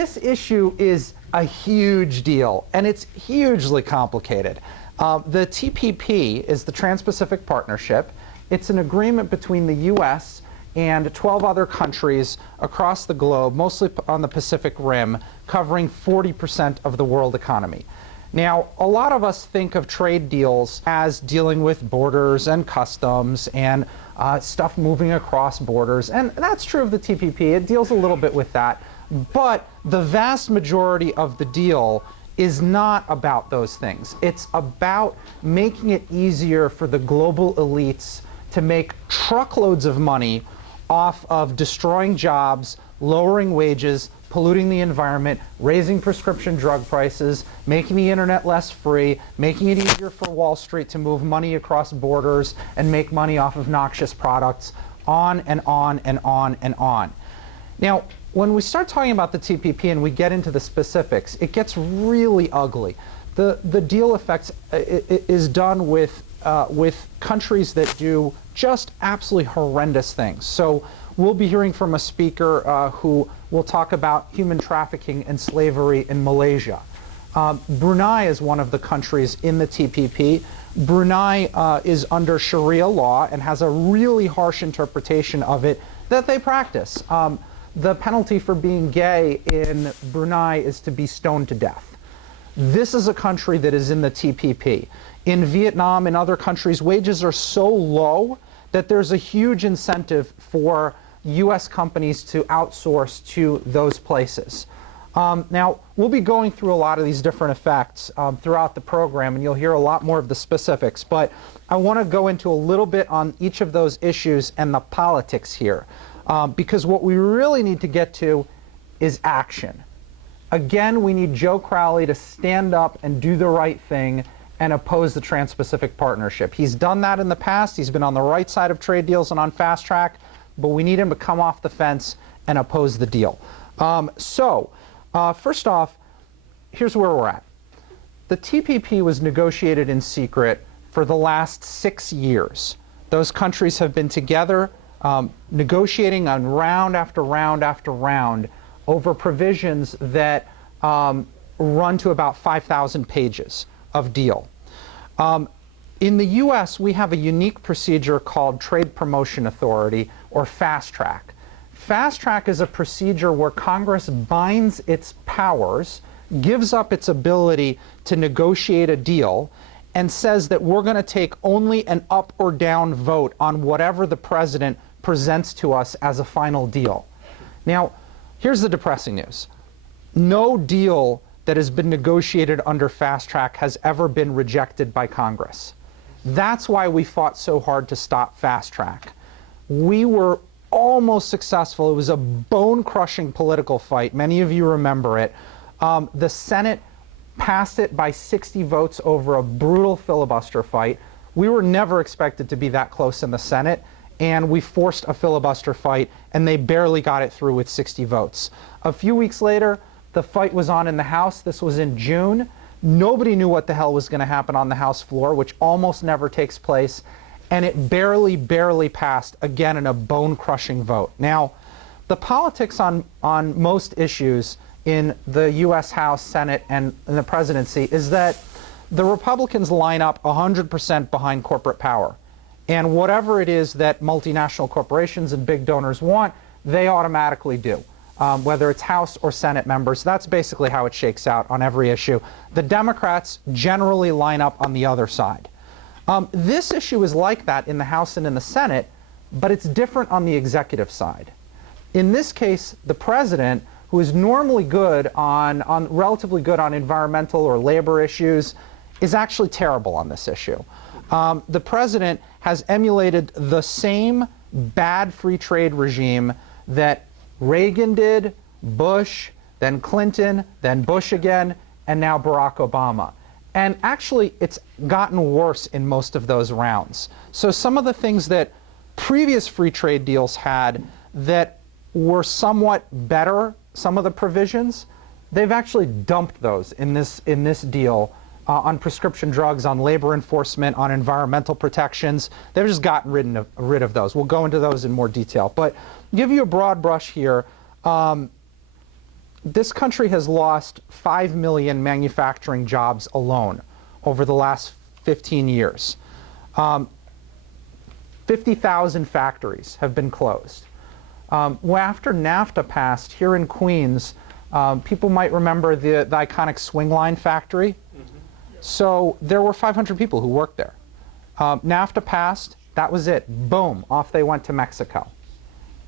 this issue is a huge deal, and it's hugely complicated. The TPP is the Trans-Pacific Partnership. It's an agreement between the U.S. and 12 other countries across the globe, mostly on the Pacific Rim, covering 40% of the world economy. Now, a lot of us think of trade deals as dealing with borders and customs and stuff moving across borders, and that's true of the TPP. It deals a little bit with that, but the vast majority of the deal is not about those things. It's about making it easier for the global elites to make truckloads of money off of destroying jobs, lowering wages, polluting the environment, raising prescription drug prices, making the internet less free, making it easier for Wall Street to move money across borders and make money off of noxious products, on and on and on and on. Now, when we start talking about the TPP and we get into the specifics, it gets really ugly. The deal effects is done with countries that do just absolutely horrendous things. So we'll be hearing from a speaker who will talk about human trafficking and slavery in Malaysia. Brunei is one of the countries in the TPP. Brunei is under Sharia law and has a really harsh interpretation of it that they practice. The penalty for being gay in Brunei is to be stoned to death. This is a country that is in the TPP. In Vietnam and other countries, wages are so low that there's a huge incentive for U.S. companies to outsource to those places. Now, we'll be going through a lot of these different effects throughout the program, and you'll hear a lot more of the specifics, but I want to go into a little bit on each of those issues and the politics here, because what we really need to get to is action. Again, we need Joe Crowley to stand up and do the right thing and oppose the Trans-Pacific Partnership. He's done that in the past. He's been on the right side of trade deals and on fast track, but we need him to come off the fence and oppose the deal. First off, here's where we're at. The TPP was negotiated in secret for the last 6 years. Those countries have been together negotiating on round after round after round over provisions that run to about 5,000 pages of deal. In the U.S., we have a unique procedure called Trade Promotion Authority, or Fast Track. Fast Track is a procedure where Congress binds its powers, gives up its ability to negotiate a deal, and says that we're going to take only an up or down vote on whatever the president presents to us as a final deal. Now, here's the depressing news. No deal that has been negotiated under Fast Track has ever been rejected by Congress. That's why we fought so hard to stop Fast Track. We were almost successful. It was a bone-crushing political fight. Many of you remember it. The Senate passed it by 60 votes over a brutal filibuster fight. We were never expected to be that close in the Senate, and we forced a filibuster fight, and they barely got it through with 60 votes. A few weeks later, the fight was on in the House. This was in June. Nobody knew what the hell was going to happen on the House floor, which almost never takes place, and it barely passed, again in a bone-crushing vote. Now, the politics on most issues in the U.S. House, Senate, and in the presidency is that the Republicans line up 100% behind corporate power. And whatever it is that multinational corporations and big donors want, they automatically do. Whether it's House or Senate members, that's basically how it shakes out on every issue. The Democrats generally line up on the other side. This issue is like that in the House and in the Senate, but it's different on the executive side. In this case, the president, who is normally good relatively good on environmental or labor issues, is actually terrible on this issue. The president has emulated the same bad free trade regime that Reagan did, Bush, then Clinton, then Bush again, and now Barack Obama. And actually, it's gotten worse in most of those rounds. So some of the things that previous free trade deals had that were somewhat better, some of the provisions, they've actually dumped those in this deal on prescription drugs, on labor enforcement, on environmental protections. They've just gotten rid of those. We'll go into those in more detail. But give you a broad brush here. this country has lost 5 million manufacturing jobs alone over the last 15 years. 50,000 factories have been closed. Well, after NAFTA passed, here in Queens, people might remember the iconic swing line factory. So there were 500 people who worked there. NAFTA passed, that was it. Boom, off they went to Mexico.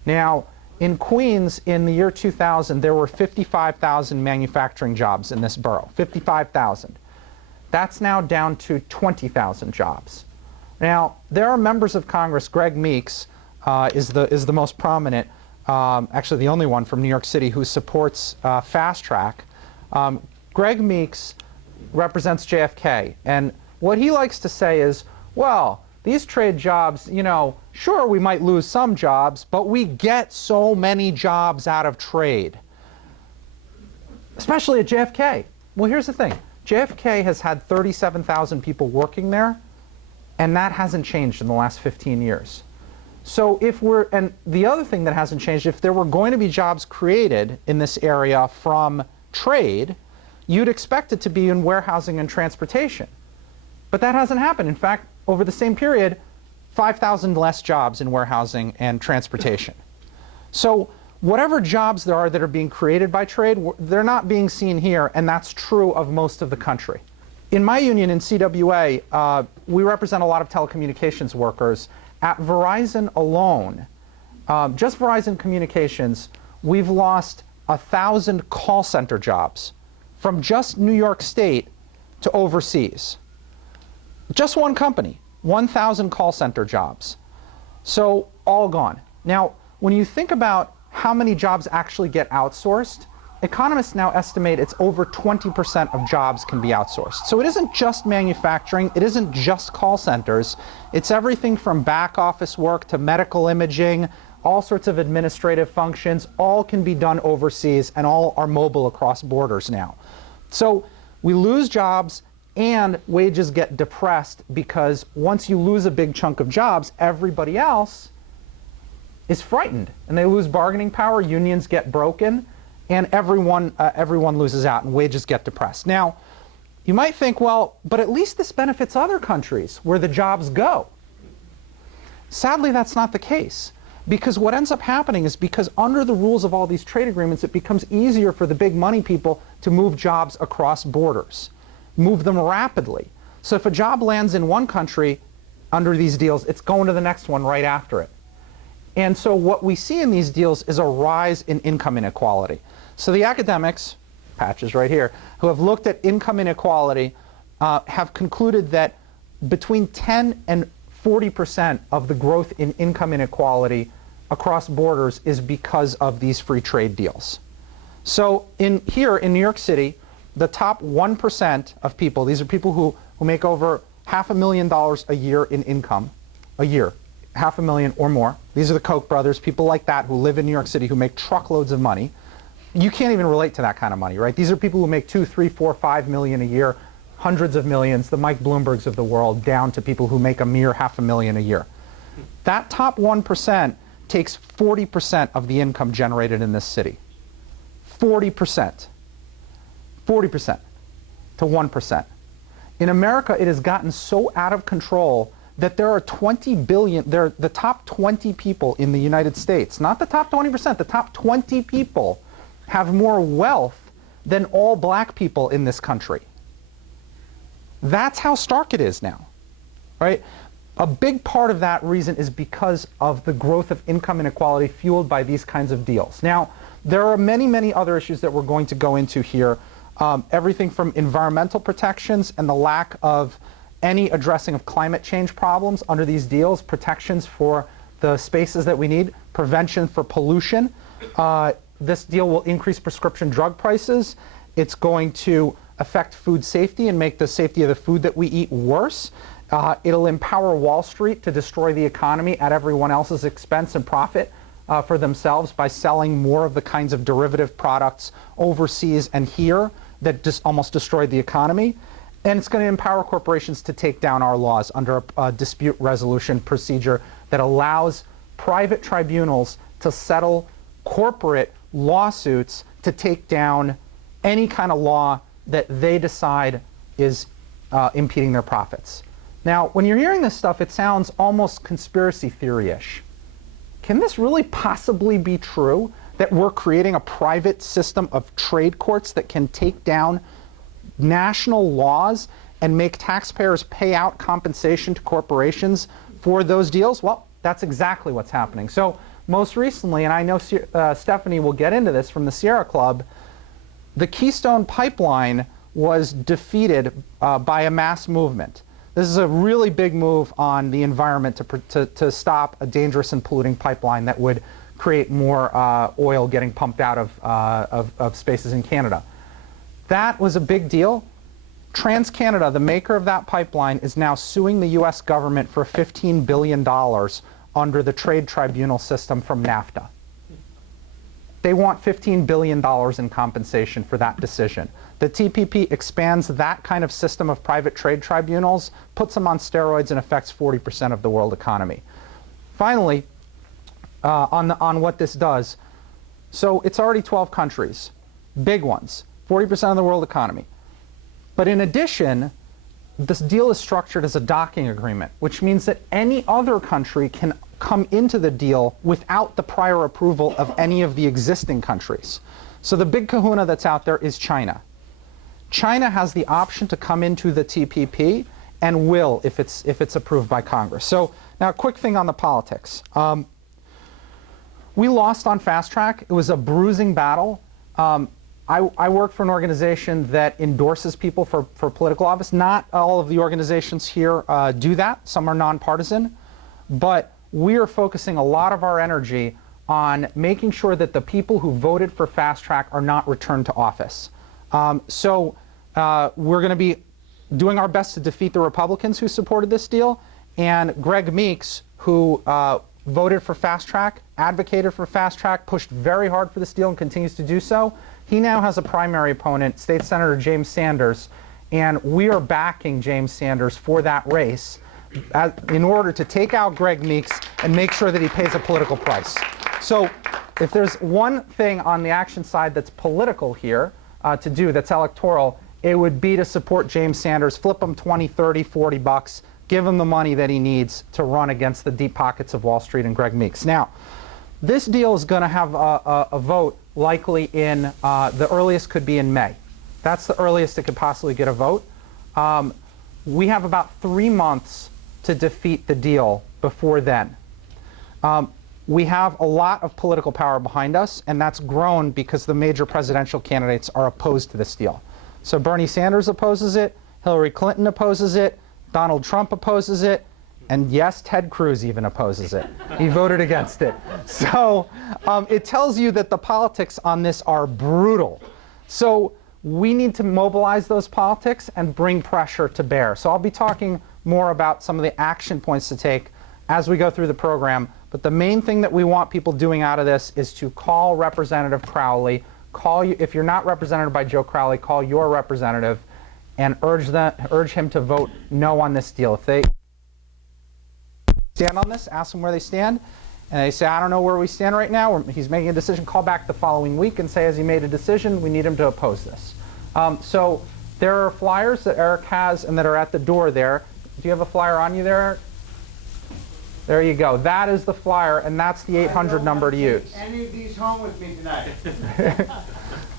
Now, in Queens, in the year 2000, there were 55,000 manufacturing jobs in this borough, 55,000. That's now down to 20,000 jobs. Now, there are members of Congress, Greg Meeks is the most prominent, actually the only one from New York City who supports Fast Track. Greg Meeks represents JFK, and what he likes to say is, well, these trade jobs, you know, sure, we might lose some jobs, but we get so many jobs out of trade, especially at JFK. Well, here's the thing. JFK has had 37,000 people working there, and that hasn't changed in the last 15 years. So if we're, and the other thing that hasn't changed, if there were going to be jobs created in this area from trade, you'd expect it to be in warehousing and transportation. But that hasn't happened. In fact, over the same period, 5,000 less jobs in warehousing and transportation. So whatever jobs there are that are being created by trade, they're not being seen here, and that's true of most of the country. In my union, in CWA, we represent a lot of telecommunications workers. At Verizon alone, just Verizon Communications, we've lost 1,000 call center jobs from just New York State to overseas. Just one company, 1,000 call center jobs. So all gone. Now, when you think about how many jobs actually get outsourced, economists now estimate it's over 20% of jobs can be outsourced. So it isn't just manufacturing, it isn't just call centers, it's everything from back office work to medical imaging, all sorts of administrative functions, all can be done overseas and all are mobile across borders now. So we lose jobs and wages get depressed because once you lose a big chunk of jobs, everybody else is frightened and they lose bargaining power, unions get broken, and everyone loses out and wages get depressed. Now, you might think, well, but at least this benefits other countries where the jobs go. Sadly, that's not the case. Because what ends up happening is because under the rules of all these trade agreements, it becomes easier for the big money people to move jobs across borders, move them rapidly. So if a job lands in one country under these deals, it's going to the next one right after it. And so what we see in these deals is a rise in income inequality. So the academics, patches right here, who have looked at income inequality have concluded that between 10 and 40% of the growth in income inequality across borders is because of these free trade deals. So here in New York City, the top 1% of people, these are people who make over $500,000 a year in income, a year, $500,000 or more. These are the Koch brothers, people like that who live in New York City who make truckloads of money. You can't even relate to that kind of money, right? These are people who make 2, 3, 4, 5 million a year, hundreds of millions, the Mike Bloombergs of the world, down to people who make a mere $500,000 a year. That top 1% takes 40% of the income generated in this city. 40%. 40% to 1%. In America, it has gotten so out of control that there are 20 billion, the top 20 people in the United States, not the top 20%, the top 20 people have more wealth than all black people in this country. That's how stark it is now, right? A big part of that reason is because of the growth of income inequality fueled by these kinds of deals. Now, there are many, many other issues that we're going to go into here. Everything from environmental protections and the lack of any addressing of climate change problems under these deals, protections for the spaces that we need, prevention for pollution. This deal will increase prescription drug prices. It's going to affect food safety and make the safety of the food that we eat worse. It'll empower Wall Street to destroy the economy at everyone else's expense and profit for themselves by selling more of the kinds of derivative products overseas and here that just almost destroyed the economy. And it's going to empower corporations to take down our laws under a dispute resolution procedure that allows private tribunals to settle corporate lawsuits to take down any kind of law that they decide is impeding their profits. Now, when you're hearing this stuff, it sounds almost conspiracy theory-ish. Can this really possibly be true, that we're creating a private system of trade courts that can take down national laws and make taxpayers pay out compensation to corporations for those deals? Well, that's exactly what's happening. So most recently, and I know Stephanie will get into this from the Sierra Club, the Keystone Pipeline was defeated by a mass movement. This is a really big move on the environment to stop a dangerous and polluting pipeline that would create more oil getting pumped out of spaces in Canada. That was a big deal. TransCanada, the maker of that pipeline, is now suing the US government for $15 billion under the trade tribunal system from NAFTA. They want $15 billion in compensation for that decision. The TPP expands that kind of system of private trade tribunals, puts them on steroids, and affects 40% of the world economy. Finally, on what this does, so it's already 12 countries, big ones, 40% of the world economy. But in addition, this deal is structured as a docking agreement, which means that any other country can come into the deal without the prior approval of any of the existing countries. So the big kahuna that's out there is China. China has the option to come into the TPP and will if it's approved by Congress. So now a quick thing on the politics. We lost on fast track. It was a bruising battle. I work for an organization that endorses people for political office. Not all of the organizations here do that. Some are nonpartisan. But we are focusing a lot of our energy on making sure that the people who voted for fast track are not returned to office. So we're going to be doing our best to defeat the Republicans who supported this deal. And Greg Meeks, who voted for fast track, advocated for fast track, pushed very hard for this deal and continues to do so. He now has a primary opponent, State Senator James Sanders, and we are backing James Sanders for that race in order to take out Greg Meeks and make sure that he pays a political price. So if there's one thing on the action side that's political here to do, that's electoral, it would be to support James Sanders, flip him 20, 30, 40 bucks, give him the money that he needs to run against the deep pockets of Wall Street and Greg Meeks. Now, this deal is going to have a vote likely in, the earliest could be in May. That's the earliest it could possibly get a vote. We have about 3 months to defeat the deal before then. We have a lot of political power behind us, and that's grown because the major presidential candidates are opposed to this deal. So Bernie Sanders opposes it, Hillary Clinton opposes it, Donald Trump opposes it, and yes, Ted Cruz even opposes it. He voted against it. So it tells you that the politics on this are brutal. So we need to mobilize those politics and bring pressure to bear. So I'll be talking more about some of the action points to take as we go through the program. But the main thing that we want people doing out of this is to call Representative Crowley. If you're not represented by Joe Crowley, call your representative and urge him to vote no on this deal. If they stand on this, ask them where they stand, and they say, I don't know where we stand right now, or he's making a decision, call back the following week and say, has he made a decision? We need him to oppose this. So there are flyers that Eric has and that are at the door there. Do you have a flyer on you there, Eric? There you go. That is the flyer, and that's the 800 number to use. Any of these home with me tonight?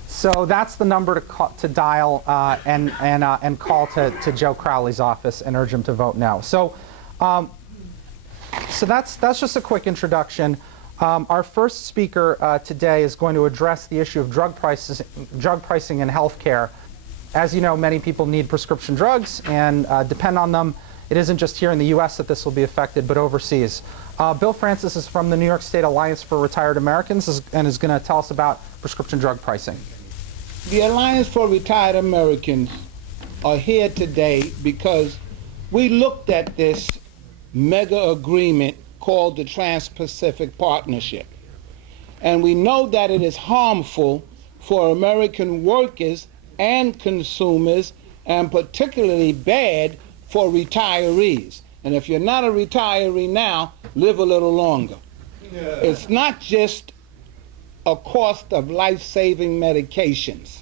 So that's the number to dial and call to Joe Crowley's office and urge him to vote no. So that's just a quick introduction. Our first speaker today is going to address the issue of drug pricing in healthcare. As you know, many people need prescription drugs and depend on them. It isn't just here in the U.S. that this will be affected, but overseas. Bill Francis is from the New York State Alliance for Retired Americans and is going to tell us about prescription drug pricing. The Alliance for Retired Americans are here today because we looked at this mega agreement called the Trans-Pacific Partnership. And we know that it is harmful for American workers and consumers, and particularly bad for retirees. And if you're not a retiree now, live a little longer. Yeah. It's not just a cost of life-saving medications.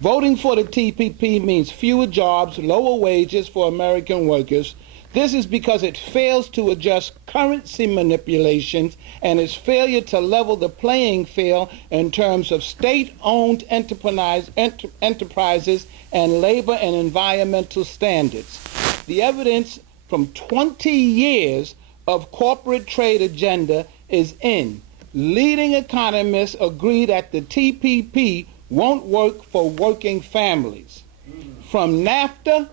Voting for the TPP means fewer jobs, lower wages for American workers. This is because it fails to adjust currency manipulations and its failure to level the playing field in terms of state-owned enterprises and labor and environmental standards. The evidence from 20 years of corporate trade agenda is in. Leading economists agree that the TPP won't work for working families. From NAFTA,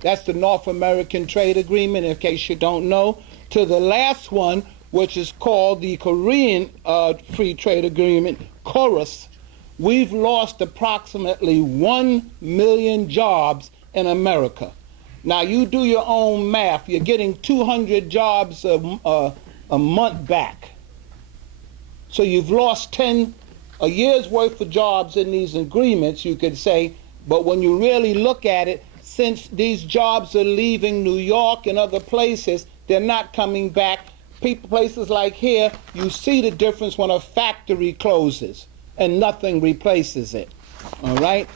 that's the North American Trade Agreement, in case you don't know, to the last one, which is called the Korean Free Trade Agreement, KORUS, we've lost approximately 1 million jobs in America. Now, you do your own math. You're getting 200 jobs a month back. So you've lost a year's worth of jobs in these agreements, you could say, but when you really look at it, since these jobs are leaving New York and other places, they're not coming back. Places like here, you see the difference when a factory closes and nothing replaces it, all right?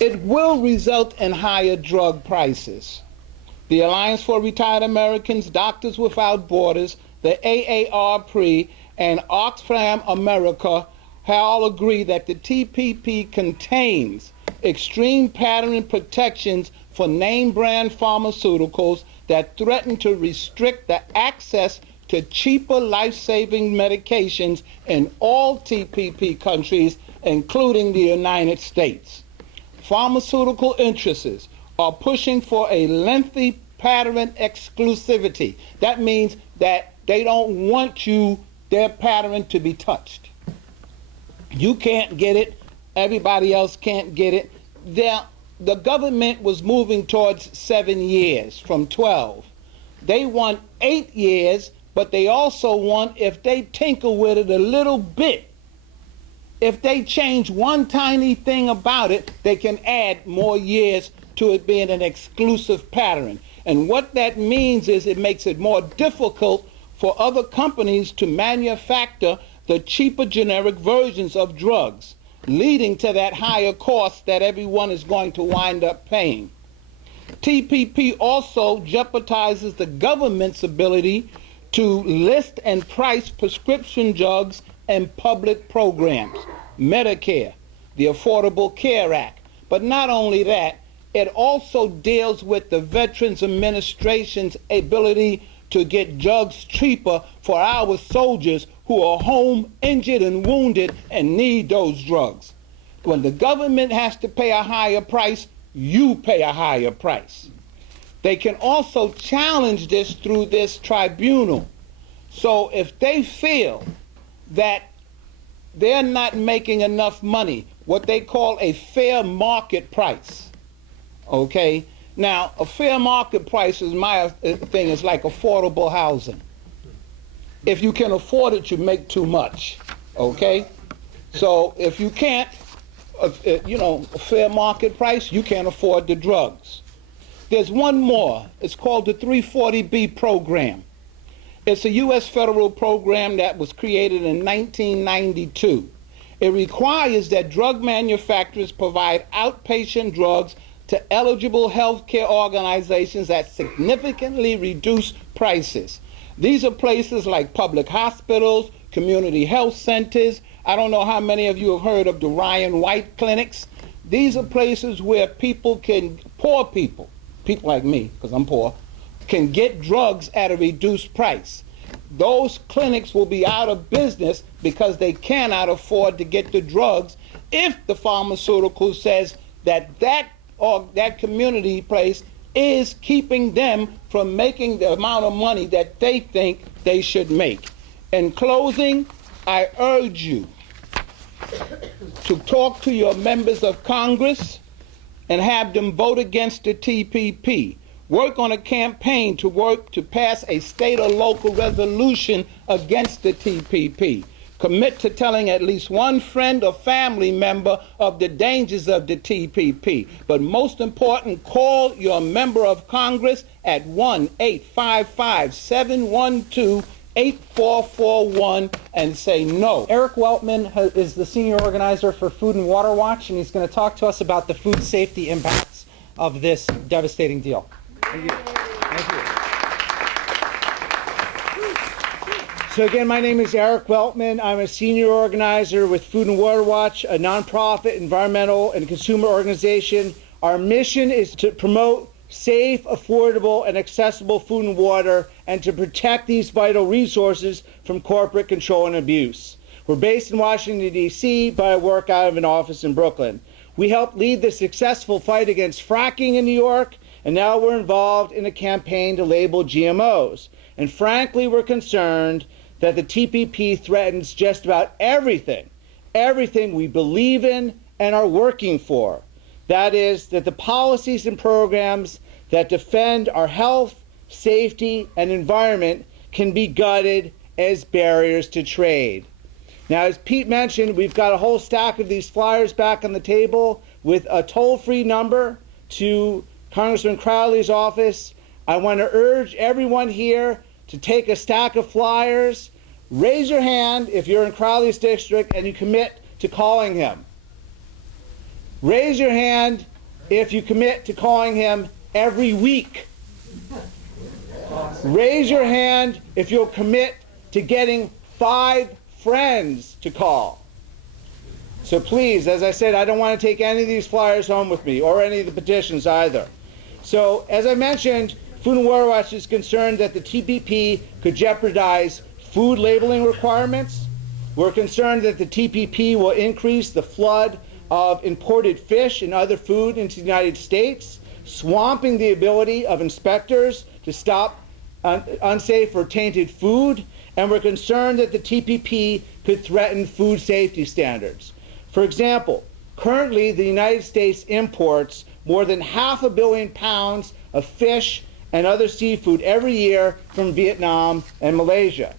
It will result in higher drug prices. The Alliance for Retired Americans, Doctors Without Borders, the AARP, and Oxfam America all agree that the TPP contains extreme pattern protections for name brand pharmaceuticals that threaten to restrict the access to cheaper life-saving medications in all TPP countries, including the United States. Pharmaceutical interests are pushing for a lengthy pattern exclusivity. That means that they don't want their pattern to be touched. You can't get it, everybody else can't get it. The government was moving towards 7 years from 12. They want 8 years, but they also want, if they tinker with it a little bit, if they change one tiny thing about it, they can add more years to it being an exclusive pattern. And what that means is it makes it more difficult for other companies to manufacture the cheaper generic versions of drugs, leading to that higher cost that everyone is going to wind up paying. TPP also jeopardizes the government's ability to list and price prescription drugs and public programs, Medicare, the Affordable Care Act. But not only that, it also deals with the Veterans Administration's ability to get drugs cheaper for our soldiers who are home injured and wounded and need those drugs. When the government has to pay a higher price, you pay a higher price. They can also challenge this through this tribunal. So if they feel that they're not making enough money, what they call a fair market price, okay? Now, a fair market price is my thing, is like affordable housing. If you can afford it, you make too much, okay? So if you can't, a fair market price, you can't afford the drugs. There's one more. It's called the 340B program. It's a U.S. federal program that was created in 1992. It requires that drug manufacturers provide outpatient drugs to eligible healthcare organizations at significantly reduced prices. These are places like public hospitals, community health centers. I don't know how many of you have heard of the Ryan White clinics. These are places where poor people like me, because I'm poor, can get drugs at a reduced price. Those clinics will be out of business because they cannot afford to get the drugs if the pharmaceutical says that community place is keeping them from making the amount of money that they think they should make. In closing, I urge you to talk to your members of Congress and have them vote against the TPP. Work on a campaign to pass a state or local resolution against the TPP. Commit to telling at least one friend or family member of the dangers of the TPP. But most important, call your member of Congress at 1-855-712-8255 8441 and say no. Eric Weltman is the senior organizer for Food and Water Watch, and he's going to talk to us about the food safety impacts of this devastating deal. Thank you. Thank you. So again, my name is Eric Weltman. I'm a senior organizer with Food and Water Watch, a nonprofit environmental and consumer organization. Our mission is to promote safe, affordable, and accessible food and water, and to protect these vital resources from corporate control and abuse. We're based in Washington, D.C., but I work out of an office in Brooklyn. We helped lead the successful fight against fracking in New York, and now we're involved in a campaign to label GMOs. And frankly, we're concerned that the TPP threatens just about everything we believe in and are working for. That is, that the policies and programs that defend our health, safety, and environment can be gutted as barriers to trade. Now, as Pete mentioned, we've got a whole stack of these flyers back on the table with a toll-free number to Congressman Crowley's office. I want to urge everyone here to take a stack of flyers. Raise your hand if you're in Crowley's district and you commit to calling him. Raise your hand if you commit to calling him every week. Raise your hand if you'll commit to getting 5 friends to call. So please, as I said, I don't want to take any of these flyers home with me, or any of the petitions either. So, as I mentioned, Food and Water Watch is concerned that the TPP could jeopardize food labeling requirements. We're concerned that the TPP will increase the flood of imported fish and other food into the United States, swamping the ability of inspectors to stop unsafe or tainted food. And we're concerned that the TPP could threaten food safety standards. For example, currently the United States imports more than 500 million pounds of fish and other seafood every year from Vietnam and Malaysia.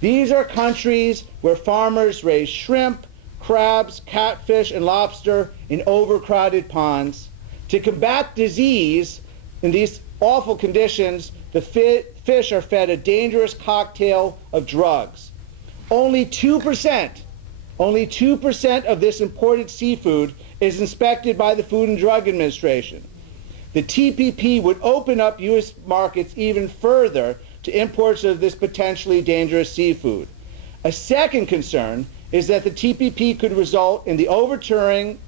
These are countries where farmers raise shrimp, crabs, catfish, and lobster in overcrowded ponds. To combat disease in these awful conditions, the fish are fed a dangerous cocktail of drugs. Only 2% of this imported seafood is inspected by the Food and Drug Administration. The TPP would open up U.S. markets even further to imports of this potentially dangerous seafood. A second concern is that the TPP could result in the overturning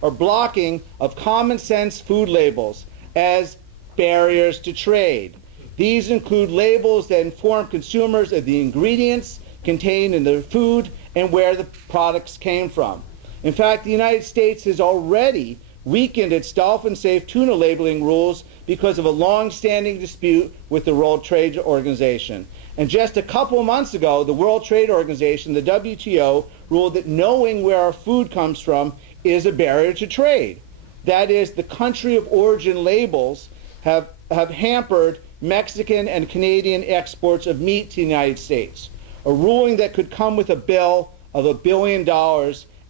or blocking of common sense food labels as barriers to trade. These include labels that inform consumers of the ingredients contained in their food and where the products came from. In fact, the United States has already weakened its dolphin-safe tuna labeling rules because of a long-standing dispute with the World Trade Organization. And just a couple of months ago, the World Trade Organization, the WTO, ruled that knowing where our food comes from is a barrier to trade. That is, the country of origin labels have hampered Mexican and Canadian exports of meat to the United States, a ruling that could come with a bill of $1 billion,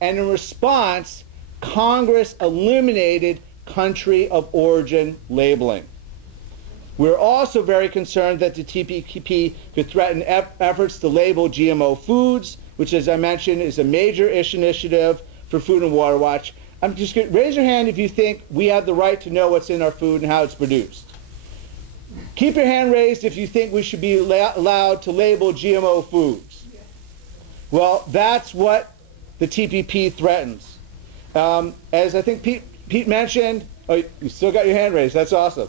and in response, Congress eliminated country of origin labeling. We're also very concerned that the TPP could threaten efforts to label GMO foods, which, as I mentioned, is a major initiative for Food and Water Watch. I'm just going to raise your hand if you think we have the right to know what's in our food and how it's produced. Keep your hand raised if you think we should be allowed to label GMO foods. Well, that's what the TPP threatens. As I think Pete mentioned, oh, you still got your hand raised, that's awesome.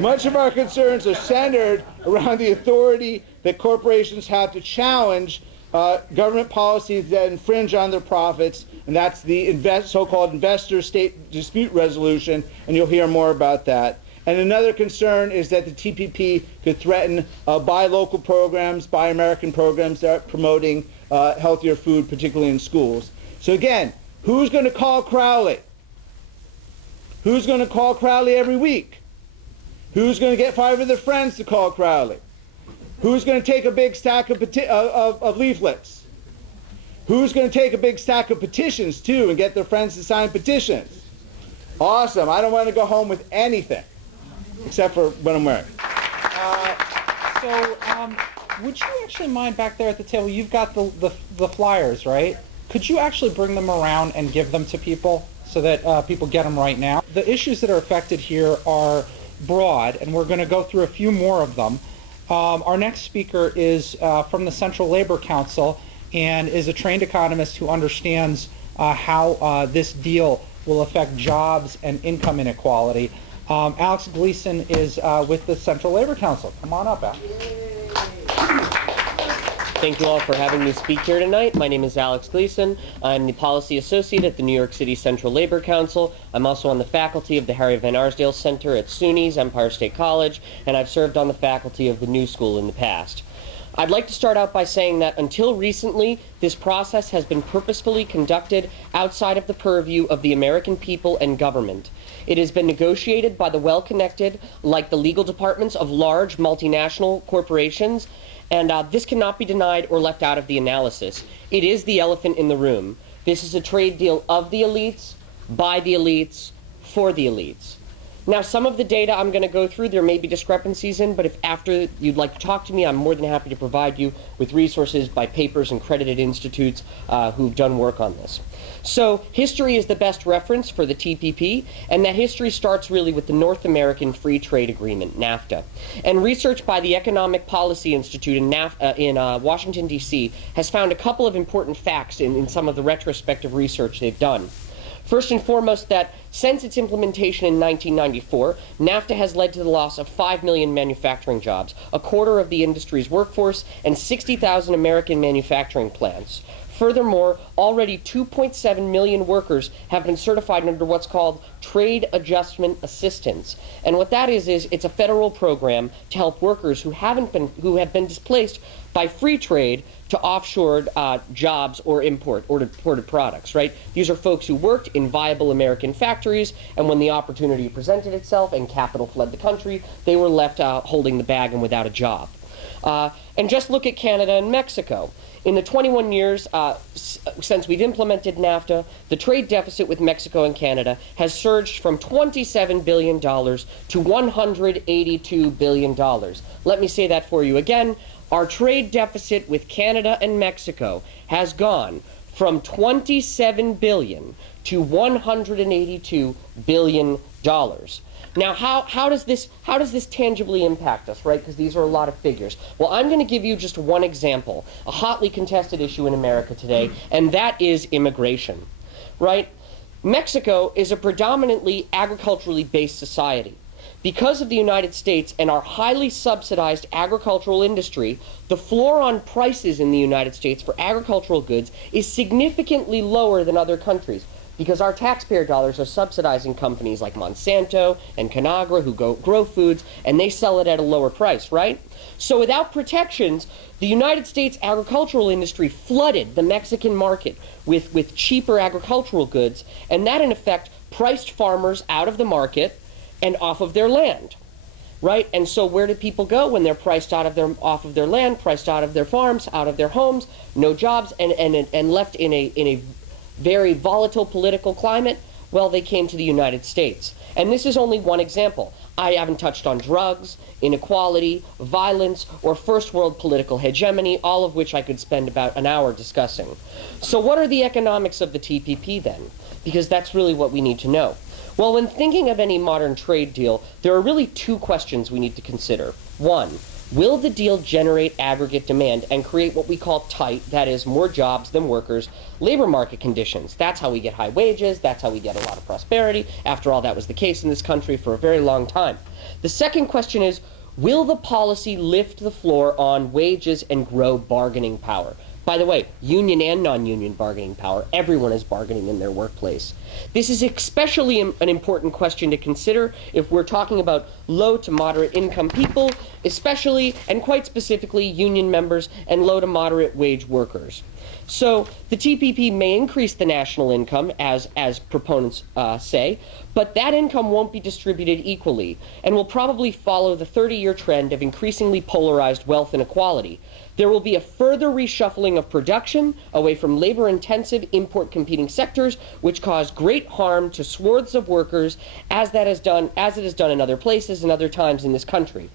Much of our concerns are centered around the authority that corporations have to challenge government policies that infringe on their profits, and that's the so-called investor-state dispute resolution, and you'll hear more about that. And another concern is that the TPP could threaten buy local programs, buy American programs that are promoting healthier food, particularly in schools. So again, who's going to call Crowley? Who's going to call Crowley every week? Who's going to get 5 of their friends to call Crowley? Who's going to take a big stack of leaflets? Who's going to take a big stack of petitions, too, and get their friends to sign petitions? Awesome. I don't want to go home with anything, except for what I'm wearing. would you actually mind back there at the table? You've got the flyers, right? Could you actually bring them around and give them to people so that people get them right now? The issues that are affected here are broad, and we're going to go through a few more of them. Our next speaker is from the Central Labor Council and is a trained economist who understands how this deal will affect jobs and income inequality. Alex Gleason is with the Central Labor Council. Come on up, Alex. Thank you all for having me speak here tonight. My name is Alex Gleason. I'm the Policy Associate at the New York City Central Labor Council. I'm also on the faculty of the Harry Van Arsdale Center at SUNY's Empire State College, and I've served on the faculty of the New School in the past. I'd like to start out by saying that until recently, this process has been purposefully conducted outside of the purview of the American people and government. It has been negotiated by the well-connected, like the legal departments of large multinational corporations, and this cannot be denied or left out of the analysis. It is the elephant in the room. This is a trade deal of the elites, by the elites, for the elites. Now, some of the data I'm going to go through, there may be discrepancies in, but if after you'd like to talk to me, I'm more than happy to provide you with resources by papers and credited institutes who've done work on this. So history is the best reference for the TPP, and that history starts really with the North American Free Trade Agreement, NAFTA. And research by the Economic Policy Institute in Washington, D.C. has found a couple of important facts in some of the retrospective research they've done. First and foremost, that since its implementation in 1994, NAFTA has led to the loss of 5 million manufacturing jobs, a quarter of the industry's workforce, and 60,000 American manufacturing plants. Furthermore, already 2.7 million workers have been certified under what's called Trade Adjustment Assistance. And what that is it's a federal program to help workers who have been displaced by free trade to offshored jobs or imported products, right? These are folks who worked in viable American factories, and when the opportunity presented itself and capital fled the country, they were left holding the bag and without a job. And just look at Canada and Mexico. In the 21 years since we've implemented NAFTA, the trade deficit with Mexico and Canada has surged from $27 billion to $182 billion. Let me say that for you again. Our trade deficit with Canada and Mexico has gone from $27 billion to $182 billion. Now, how does this tangibly impact us, right? Because these are a lot of figures. Well, I'm going to give you just one example, a hotly contested issue in America today, and that is immigration, right? Mexico is a predominantly agriculturally based society. Because of the United States and our highly subsidized agricultural industry, the floor on prices in the United States for agricultural goods is significantly lower than other countries, because our taxpayer dollars are subsidizing companies like Monsanto and Conagra who grow foods, and they sell it at a lower price, right? So without protections, the United States agricultural industry flooded the Mexican market with cheaper agricultural goods, and that in effect priced farmers out of the market and off of their land, right? And so where do people go when they're priced off of their land, priced out of their farms, out of their homes, no jobs, and left in a very volatile political climate? Well, they came to the United States. And this is only one example. I haven't touched on drugs, inequality, violence, or first world political hegemony, all of which I could spend about an hour discussing. So what are the economics of the TPP then? Because that's really what we need to know. Well, when thinking of any modern trade deal, there are really two questions we need to consider. One, will the deal generate aggregate demand and create what we call tight, that is, more jobs than workers, labor market conditions? That's how we get high wages, that's how we get a lot of prosperity. After all, that was the case in this country for a very long time. The second question is, will the policy lift the floor on wages and grow bargaining power? By the way, union and non-union bargaining power, everyone is bargaining in their workplace. This is especially an important question to consider if we're talking about low to moderate income people, especially and quite specifically union members and low to moderate wage workers. So the TPP may increase the national income, as proponents say, but that income won't be distributed equally and will probably follow the 30-year trend of increasingly polarized wealth inequality. There will be a further reshuffling of production away from labor-intensive, import-competing sectors, which cause great harm to swaths of workers, as it is done in other places and other times in this country.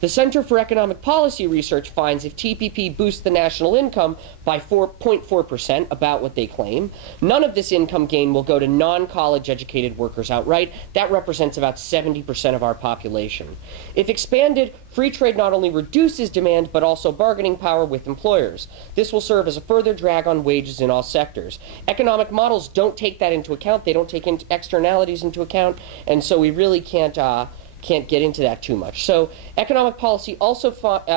The Center for Economic Policy Research finds if TPP boosts the national income by 4.4%, about what they claim, none of this income gain will go to non-college educated workers outright. That represents about 70% of our population. If expanded, free trade not only reduces demand, but also bargaining power with employers. This will serve as a further drag on wages in all sectors. Economic models don't take that into account. They don't take externalities into account, and so we really can't get into that too much. So Economic Policy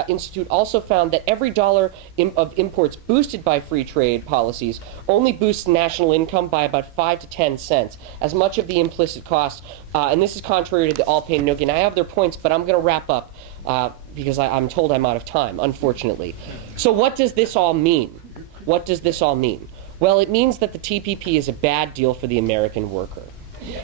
Institute also found that every dollar of imports boosted by free trade policies only boosts national income by about 5 to 10 cents, as much of the implicit cost, and this is contrary to the all pay no gain. I have their points, but I'm going to wrap up because I'm told I'm out of time, unfortunately. So what does this all mean? What does this all mean? Well, it means that the TPP is a bad deal for the American worker.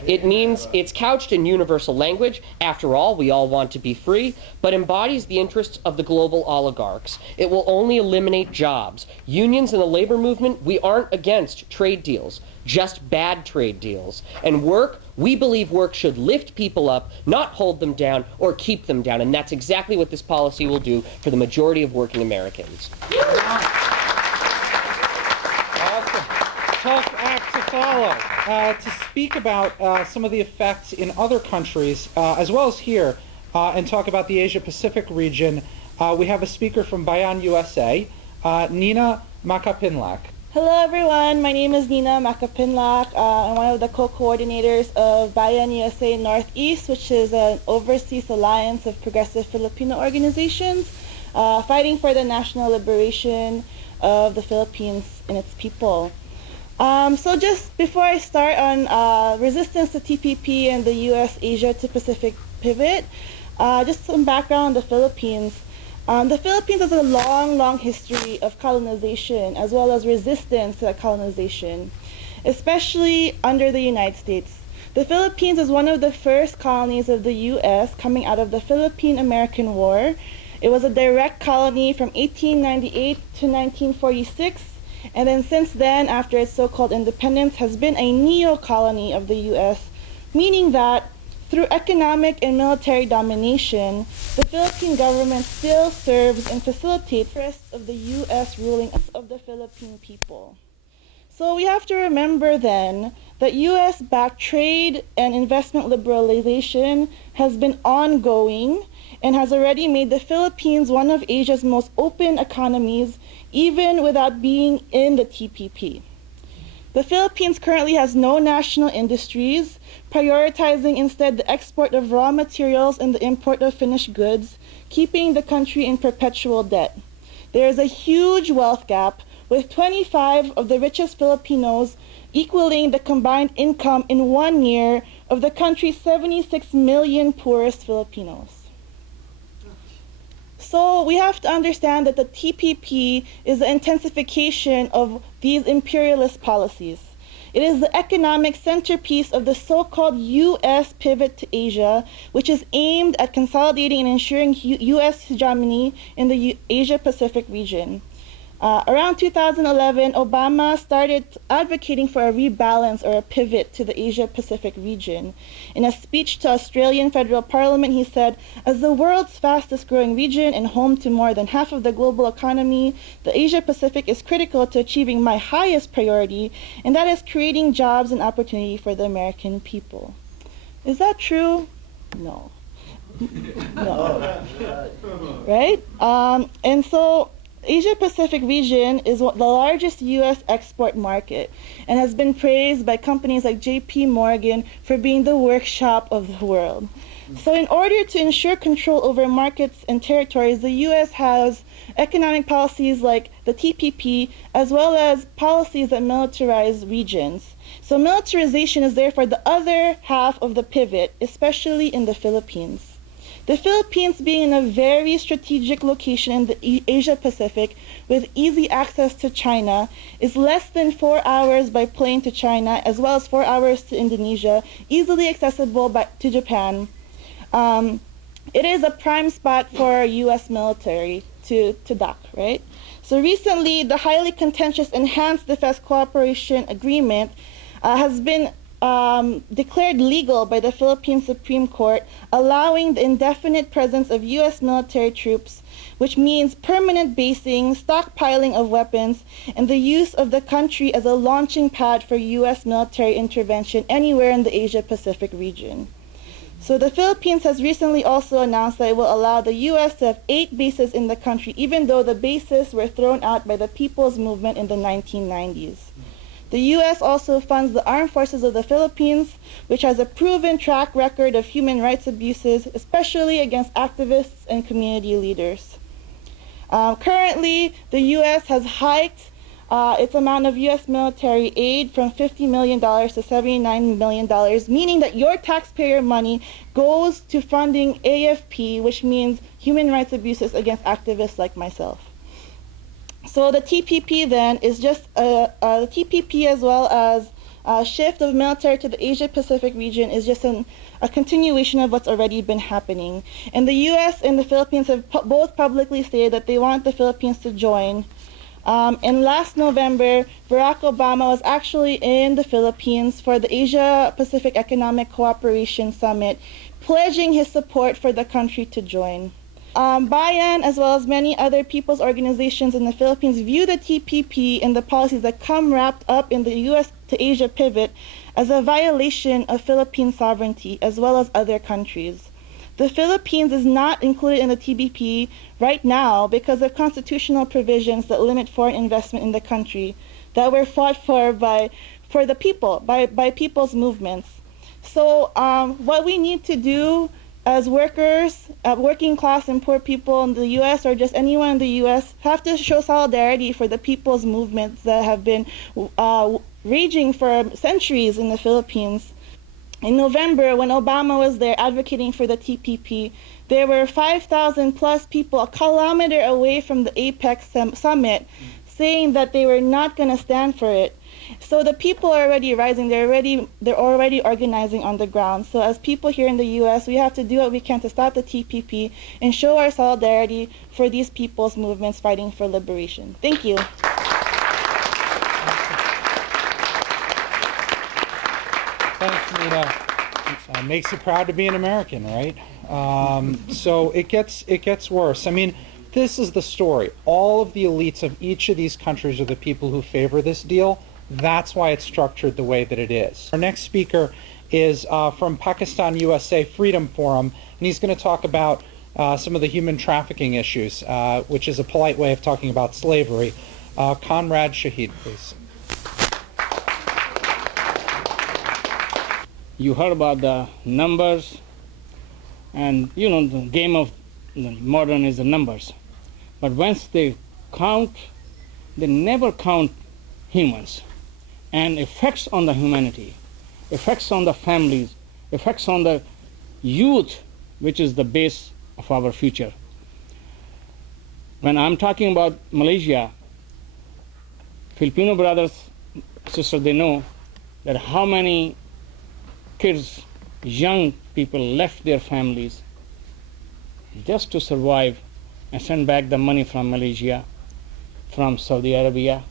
It means it's couched in universal language. After all, we all want to be free, but embodies the interests of the global oligarchs. It will only eliminate jobs. Unions and the labor movement, we aren't against trade deals, just bad trade deals. And work, we believe work should lift people up, not hold them down or keep them down. And that's exactly what this policy will do for the majority of working Americans. Tough act to follow. To speak about some of the effects in other countries, as well as here, and talk about the Asia-Pacific region, we have a speaker from BAYAN USA, Nina Macapinlac. Hello everyone, my name is Nina Macapinlac. I'm one of the co-coordinators of BAYAN USA Northeast, which is an overseas alliance of progressive Filipino organizations fighting for the national liberation of the Philippines and its people. So just before I start on resistance to TPP and the U.S. Asia to Pacific pivot, just some background on the Philippines. The Philippines has a long history of colonization as well as resistance to that colonization, especially under the United States. The Philippines is one of the first colonies of the U.S. coming out of the Philippine-American War. It was a direct colony from 1898 to 1946. And then since then, after its so-called independence, has been a neo-colony of the U.S., meaning that through economic and military domination, the Philippine government still serves and facilitates the interests of the U.S. ruling of the Philippine people. So we have to remember then that U.S.-backed trade and investment liberalization has been ongoing and has already made the Philippines one of Asia's most open economies, even without being in the TPP. The Philippines currently has no national industries, prioritizing instead the export of raw materials and the import of finished goods, keeping the country in perpetual debt. There is a huge wealth gap, with 25 of the richest Filipinos equaling the combined income in 1 year of the country's 76 million poorest Filipinos. So we have to understand that the TPP is the intensification of these imperialist policies. It is the economic centerpiece of the so-called U.S. pivot to Asia, which is aimed at consolidating and ensuring U.S. hegemony in the Asia-Pacific region. Around 2011, Obama started advocating for a rebalance or a pivot to the Asia-Pacific region. In a speech to Australian federal parliament, he said, "As the world's fastest-growing region and home to more than half of the global economy, the Asia-Pacific is critical to achieving my highest priority, and that is creating jobs and opportunity for the American people." Is that true? No. No. Right? And so Asia-Pacific region is the largest U.S. export market and has been praised by companies like J.P. Morgan for being the workshop of the world. So in order to ensure control over markets and territories, the U.S. has economic policies like the TPP, as well as policies that militarize regions. So militarization is therefore the other half of the pivot, especially in the Philippines. The Philippines, being in a very strategic location in the Asia-Pacific with easy access to China, is less than 4 hours by plane to China, as well as 4 hours to Indonesia, easily accessible to Japan. It is a prime spot for U.S. military to dock. right? So recently, the highly contentious Enhanced Defense Cooperation Agreement has been declared legal by the Philippine Supreme Court, allowing the indefinite presence of U.S. military troops, which means permanent basing, stockpiling of weapons, and the use of the country as a launching pad for U.S. military intervention anywhere in the Asia-Pacific region. So the Philippines has recently also announced that it will allow the U.S. to have 8 bases in the country, even though the bases were thrown out by the People's Movement in the 1990s. The U.S. also funds the Armed Forces of the Philippines, which has a proven track record of human rights abuses, especially against activists and community leaders. Currently, the U.S. has hiked its amount of U.S. military aid from $50 million to $79 million, meaning that your taxpayer money goes to funding AFP, which means human rights abuses against activists like myself. So the TPP then is just the TPP, as well as a shift of military to the Asia-Pacific region, is just a continuation of what's already been happening. And the U.S. and the Philippines have both publicly stated that they want the Philippines to join. And last November, Barack Obama was actually in the Philippines for the Asia-Pacific Economic Cooperation Summit, pledging his support for the country to join. BAYAN, as well as many other people's organizations in the Philippines, view the TPP and the policies that come wrapped up in the U.S. to Asia pivot as a violation of Philippine sovereignty, as well as other countries. The Philippines is not included in the TPP right now because of constitutional provisions that limit foreign investment in the country that were fought for the people, by people's movements. So what we need to do as workers, working class and poor people in the U.S., or just anyone in the U.S., have to show solidarity for the people's movements that have been raging for centuries in the Philippines. In November, when Obama was there advocating for the TPP, there were 5,000 plus people a kilometer away from the Apex summit saying that they were not going to stand for it. So the people are already rising. They're already organizing on the ground. So as people here in the U.S., we have to do what we can to stop the TPP and show our solidarity for these people's movements fighting for liberation. Thank you. Thanks, Nina. Makes you proud to be an American, right? So it gets worse. I mean, this is the story. All of the elites of each of these countries are the people who favor this deal. That's why it's structured the way that it is. Our next speaker is from Pakistan USA Freedom Forum, and he's going to talk about some of the human trafficking issues, which is a polite way of talking about slavery. Comrade Shahid, please. You heard about the numbers, and you know the game of modern is the numbers. But once they count, they never count humans and effects on the humanity, effects on the families, effects on the youth, which is the base of our future. When I'm talking about Malaysia, Filipino brothers, sisters, they know that how many kids, young people left their families just to survive and send back the money from Malaysia, from Saudi Arabia.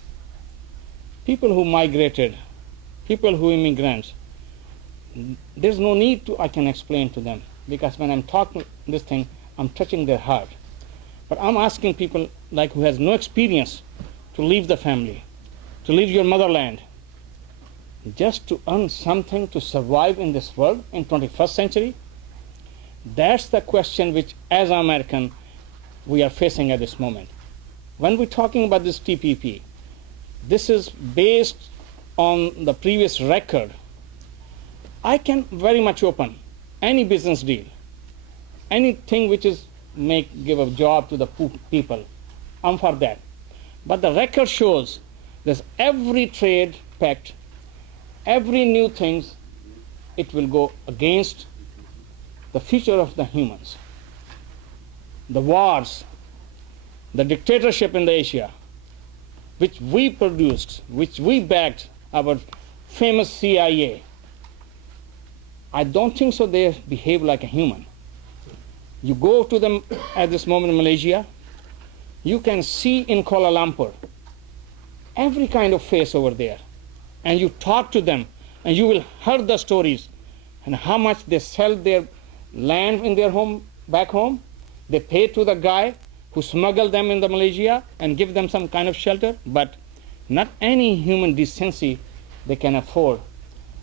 People who migrated, people who immigrants, there's no need to, I can explain to them, because when I'm talking this thing, I'm touching their heart. But I'm asking people like who has no experience to leave the family, to leave your motherland, just to earn something to survive in this world in 21st century. That's the question which, as an American, we are facing at this moment. When we're talking about this TPP, this is based on the previous record. I can very much open any business deal, anything which is give a job to the people. I'm for that. But the record shows there's every trade pact, every new things, it will go against the future of the humans. The wars, the dictatorship in the Asia, which we produced, which we backed, our famous CIA, I don't think so they behave like a human. You go to them at this moment in Malaysia, you can see in Kuala Lumpur every kind of face over there. And you talk to them, and you will hear the stories and how much they sell their land in their home, back home. They pay to the guy who smuggled them in the Malaysia and give them some kind of shelter, but not any human decency they can afford.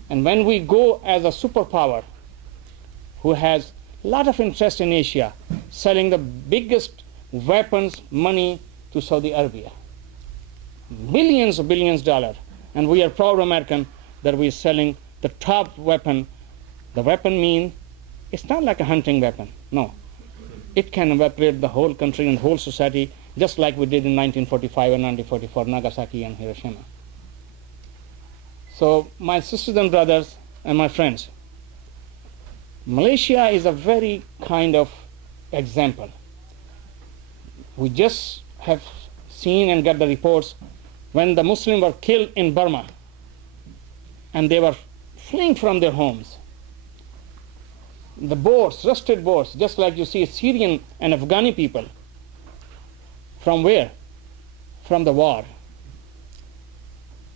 And when we go as a superpower who has a lot of interest in Asia, selling the biggest weapons, money to Saudi Arabia, billions of dollars, and we are proud American that we are selling the top weapon. The weapon means it's not like a hunting weapon, no. It can evaporate the whole country and the whole society, just like we did in 1945 and 1944, Nagasaki and Hiroshima. So my sisters and brothers and my friends, Malaysia is a very kind of example. We just have seen and got the reports when the Muslims were killed in Burma and they were fleeing from their homes. The boats, rusted boats, just like you see Syrian and Afghani people. From where? From the war.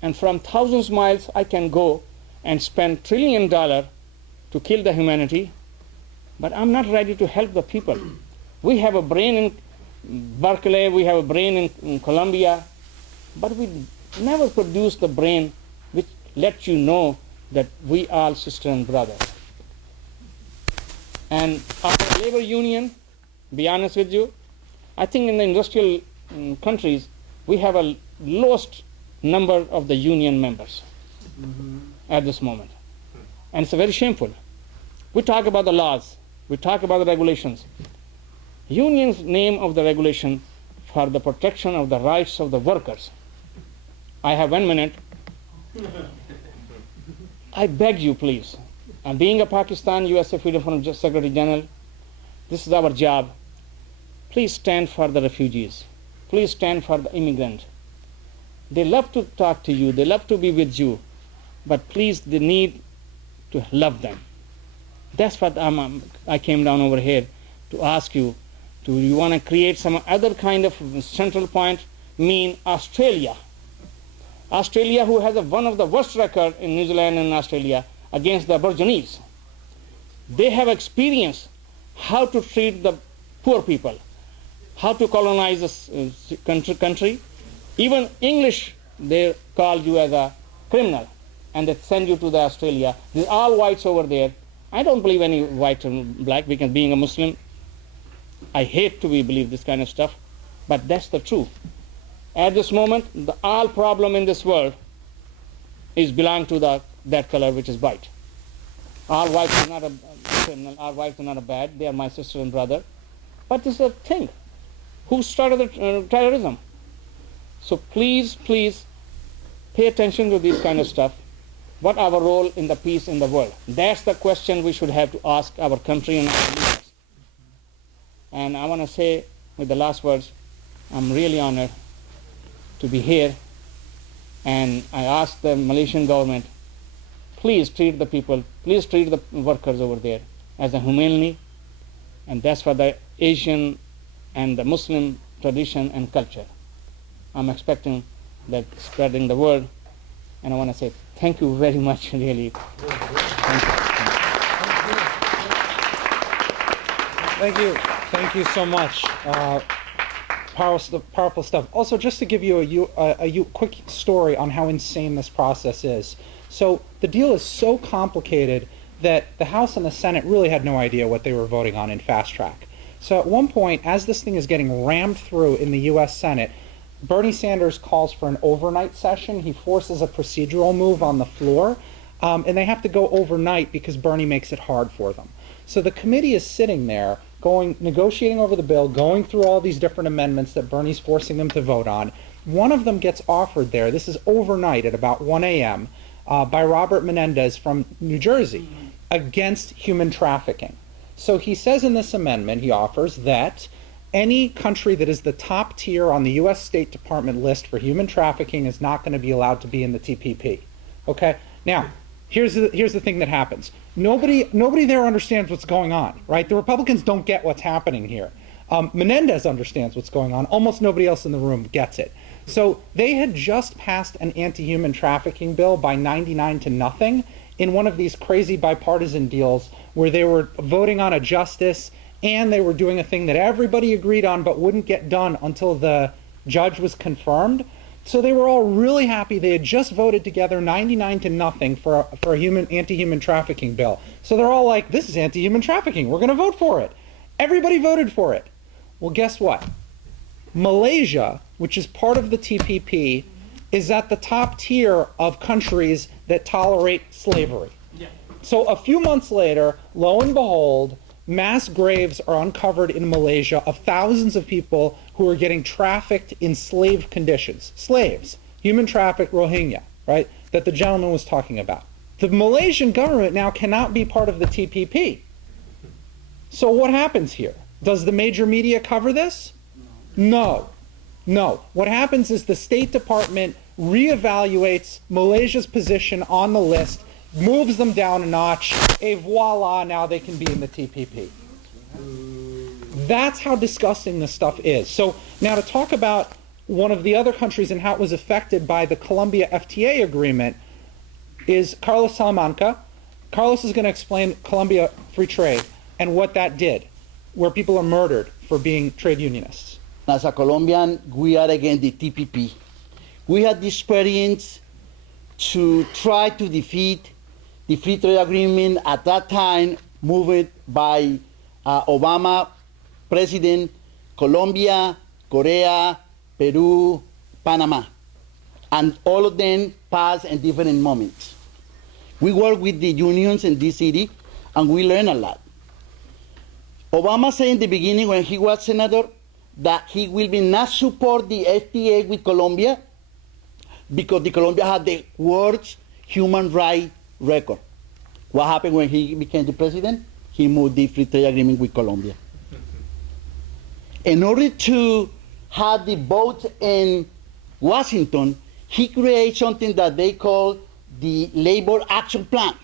And from thousands of miles I can go and spend $1 trillion to kill the humanity, but I'm not ready to help the people. We have a brain in Berkeley, we have a brain in Colombia, but we never produce the brain which lets you know that we are sister and brother. And our labor union, be honest with you, I think in the industrial countries, we have a lowest number of the union members at this moment. And it's very shameful. We talk about the laws, we talk about the regulations. Union's name of the regulation for the protection of the rights of the workers. I have 1 minute. I beg you, please. And being a Pakistan USA Freedom Forum Secretary General, this is our job. Please stand for the refugees. Please stand for the immigrant. They love to talk to you. They love to be with you. But please, they need to love them. That's what I came down over here to ask you. Do you want to create some other kind of central point? Mean Australia. Australia, who has one of the worst records in New Zealand and Australia against the Aborigines. They have experienced how to treat the poor people, how to colonize a country. Even English, they call you as a criminal, and they send you to the Australia. There's all whites over there. I don't believe any white and black, because being a Muslim, I hate to believe this kind of stuff, but that's the truth. At this moment, the all problem in this world is belong to that color, which is white. All whites are not a criminal, all whites are not a bad, they are my sister and brother. But this is a thing. Who started the terrorism? So please, please, pay attention to this kind of stuff. What our role in the peace in the world? That's the question we should have to ask our country and our leaders. And I want to say, with the last words, I'm really honored to be here. And I ask the Malaysian government, please treat the people, please treat the workers over there as a humanely. And that's for the Asian and the Muslim tradition and culture. I'm expecting that spreading the word. And I want to say thank you very much, really. Thank you. Thank you. Thank you so much. Powerful stuff. Also, just to give you a quick story on how insane this process is. So the deal is so complicated that the House and the Senate really had no idea what they were voting on in fast track. So at one point, as this thing is getting rammed through in the U.S. Senate, Bernie Sanders calls for an overnight session. He forces a procedural move on the floor, and they have to go overnight because Bernie makes it hard for them. So the committee is sitting there, negotiating over the bill, going through all these different amendments that Bernie's forcing them to vote on. One of them gets offered there. This is overnight at about 1 a.m. By Robert Menendez from New Jersey against human trafficking. So he says in this amendment, he offers that any country that is the top tier on the U.S. State Department list for human trafficking is not going to be allowed to be in the TPP. Okay? Now, here's the thing that happens. Nobody there understands what's going on, right? The Republicans don't get what's happening here. Menendez understands what's going on. Almost nobody else in the room gets it. So they had just passed an anti-human trafficking bill by 99 to nothing in one of these crazy bipartisan deals where they were voting on a justice and they were doing a thing that everybody agreed on but wouldn't get done until the judge was confirmed. So they were all really happy. They had just voted together 99 to nothing for a anti-human trafficking bill. So they're all like, this is anti-human trafficking. We're going to vote for it. Everybody voted for it. Well, guess what? Malaysia, which is part of the TPP, is at the top tier of countries that tolerate slavery. Yeah. So a few months later, lo and behold, mass graves are uncovered in Malaysia of thousands of people who are getting trafficked in slave conditions. Slaves, human trafficked Rohingya, right, that the gentleman was talking about. The Malaysian government now cannot be part of the TPP. So what happens here? Does the major media cover this? No. No. What happens is the State Department reevaluates Malaysia's position on the list, moves them down a notch, et voila, now they can be in the TPP. That's how disgusting this stuff is. So now to talk about one of the other countries and how it was affected by the Colombia FTA agreement is Carlos Salamanca. Carlos is going to explain Colombia free trade and what that did, where people are murdered for being trade unionists. As a Colombian, we are against the TPP. We had the experience to try to defeat the free trade agreement at that time moved by Obama president, Colombia, Korea, Peru, Panama. And all of them passed in different moments. We work with the unions in this city and we learn a lot. Obama said in the beginning when he was senator that he will be not support the FTA with Colombia because the Colombia had the worst human rights record. What happened when he became the president? He moved the free trade agreement with Colombia. In order to have the vote in Washington, he created something that they call the Labor Action Plan,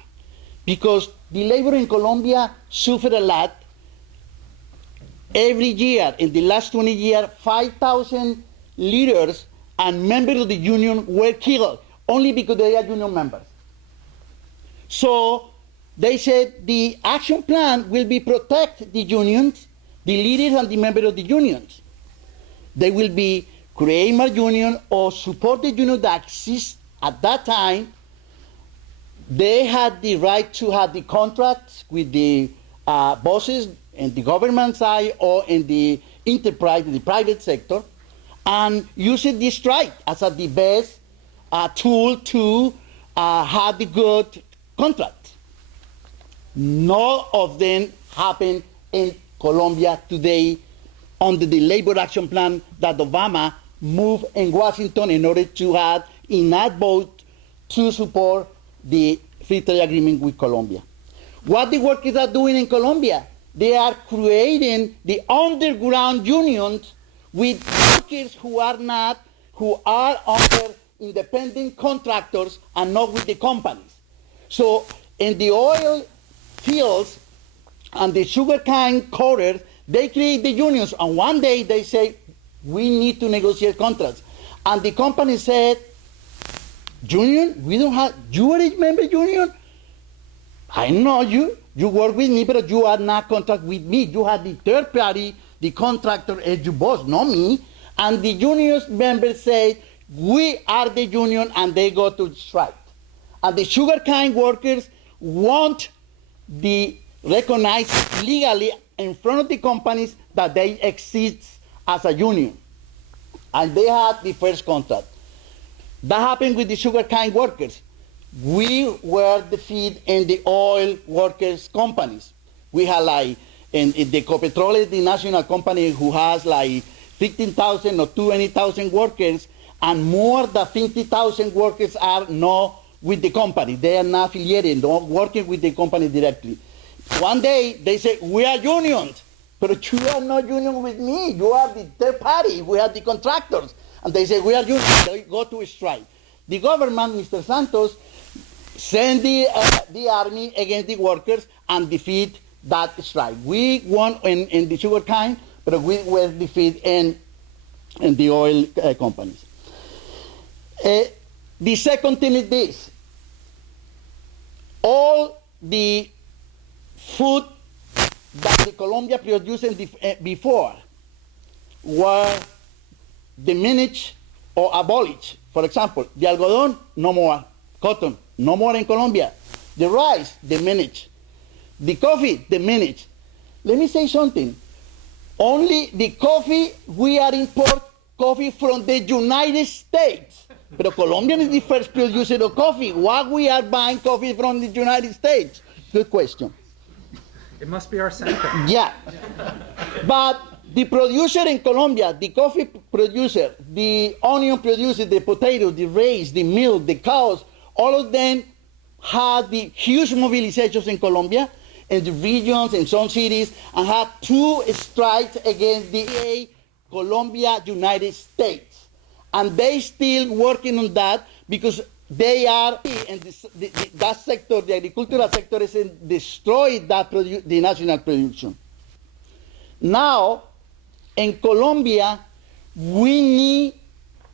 because the labor in Colombia suffered a lot. Every year, in the last 20 years, 5,000 leaders and members of the union were killed only because they are union members. So they said the action plan will be protect the unions, the leaders and the members of the unions. They will be create more union or support the union that exists at that time. They had the right to have the contracts with the bosses in the government side or in the enterprise, in the private sector, and using the strike as the best tool to have the good contract. None of them happen in Colombia today under the Labor Action Plan that Obama moved in Washington in order to have enough vote to support the free trade agreement with Colombia. What the workers are doing in Colombia, they are creating the underground unions with workers who are under independent contractors and not with the companies. So in the oil fields and the sugarcane quarters, they create the unions, and one day they say, we need to negotiate contracts. And the company said, union? We don't have, you are a member union? I know you work with me, but you are not contract with me. You have the third party, the contractor as your boss, not me. And the union's members say, we are the union, and they go to strike. And the sugarcane workers want the recognized legally in front of the companies that they exist as a union. And they had the first contract. That happened with the sugarcane workers. We were defeated in the oil workers companies. We had in the Ecopetrol, the national company who has 15,000 or 20,000 workers, and more than 50,000 workers are not with the company. They are not affiliated, not working with the company directly. One day they say, we are unions, but you are not union with me. You are the third party. We are the contractors. And they say, we are unions. They go to a strike. The government, Mr. Santos, send the army against the workers and defeat that strike. We won in the sugarcane, but we were defeated in the oil companies. The second thing is this. All the food that the Colombia produced before were diminished or abolished. For example, the algodón, no more. Cotton, no more in Colombia. The rice, diminished. The coffee, diminished. Let me say something. Only the coffee, we are import coffee from the United States. But Colombia is the first producer of coffee. Why we are buying coffee from the United States? Good question. It must be our senator. Yeah. But the producer in Colombia, the coffee producer, the onion producer, the potato, the rice, the milk, the cows, all of them had the huge mobilizations in Colombia, in the regions, in some cities, and had 2 strikes against the Colombia, United States. And they still working on that because they are, and that sector, the agricultural sector, is destroyed the national production. Now, in Colombia, we need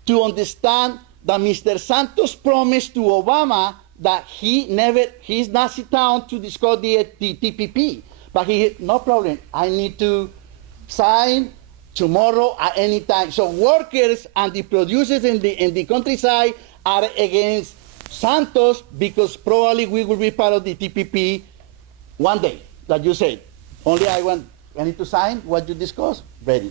to understand that Mr. Santos promised to Obama that he's not sit down to discuss the TPP. But he, no problem, I need to sign tomorrow at any time. So workers and the producers in the countryside are against Santos because probably we will be part of the TPP one day, like you said. Only I need to sign what you discussed, ready.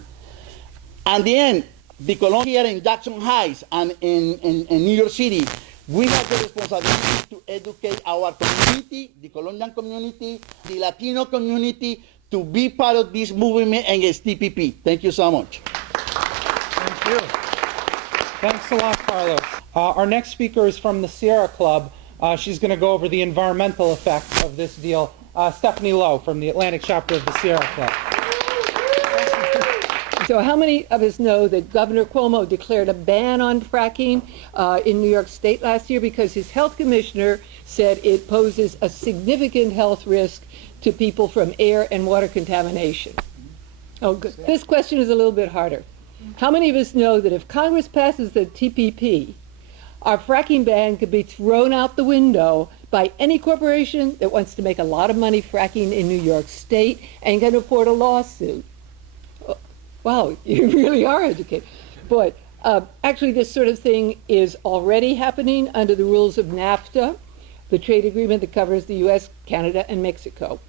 And then, the Colombia here in Jackson Heights and in New York City, we have the responsibility to educate our community, the Colombian community, the Latino community, to be part of this movement against TPP. Thank you so much. Thank you. Thanks a lot, Carlos. Our next speaker is from the Sierra Club. She's going to go over the environmental effects of this deal. Stephanie Lowe from the Atlantic chapter of the Sierra Club. So how many of us know that Governor Cuomo declared a ban on fracking in New York State last year because his health commissioner said it poses a significant health risk to people from air and water contamination? Oh, good. This question is a little bit harder. How many of us know that if Congress passes the TPP, our fracking ban could be thrown out the window by any corporation that wants to make a lot of money fracking in New York State and can afford a lawsuit? Wow, you really are educated. But actually this sort of thing is already happening under the rules of NAFTA, the trade agreement that covers the US, Canada, and Mexico.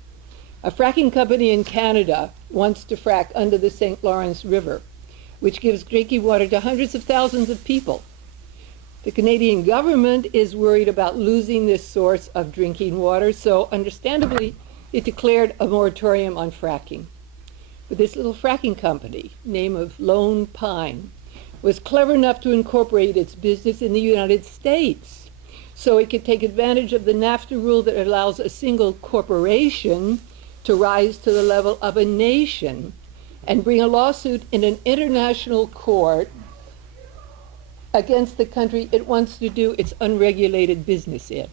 A fracking company in Canada wants to frack under the St. Lawrence River, which gives drinking water to hundreds of thousands of people. The Canadian government is worried about losing this source of drinking water, so understandably, it declared a moratorium on fracking. But this little fracking company, name of Lone Pine, was clever enough to incorporate its business in the United States so it could take advantage of the NAFTA rule that allows a single corporation to rise to the level of a nation and bring a lawsuit in an international court against the country it wants to do its unregulated business in.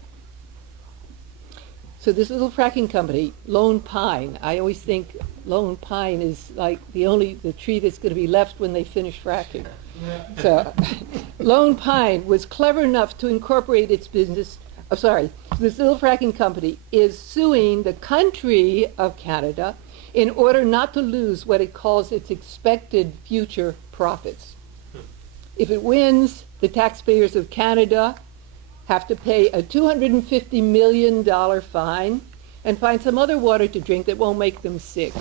So this little fracking company, Lone Pine, I always think Lone Pine is like the tree that's going to be left when they finish fracking. So Lone Pine was clever enough to incorporate its business, this little fracking company is suing the country of Canada in order not to lose what it calls its expected future profits. If it wins, the taxpayers of Canada have to pay a $250 million fine and find some other water to drink that won't make them sick.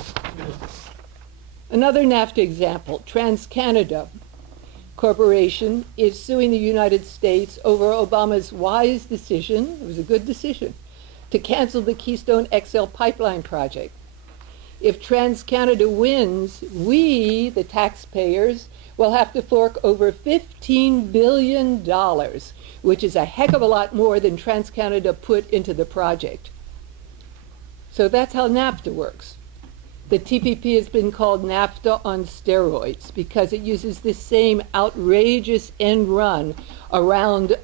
Another NAFTA example, TransCanada Corporation is suing the United States over Obama's wise decision, it was a good decision, to cancel the Keystone XL pipeline project. If TransCanada wins, we, the taxpayers, will have to fork over $15 billion, which is a heck of a lot more than TransCanada put into the project. So that's how NAFTA works. The TPP has been called NAFTA on steroids because it uses the same outrageous end run around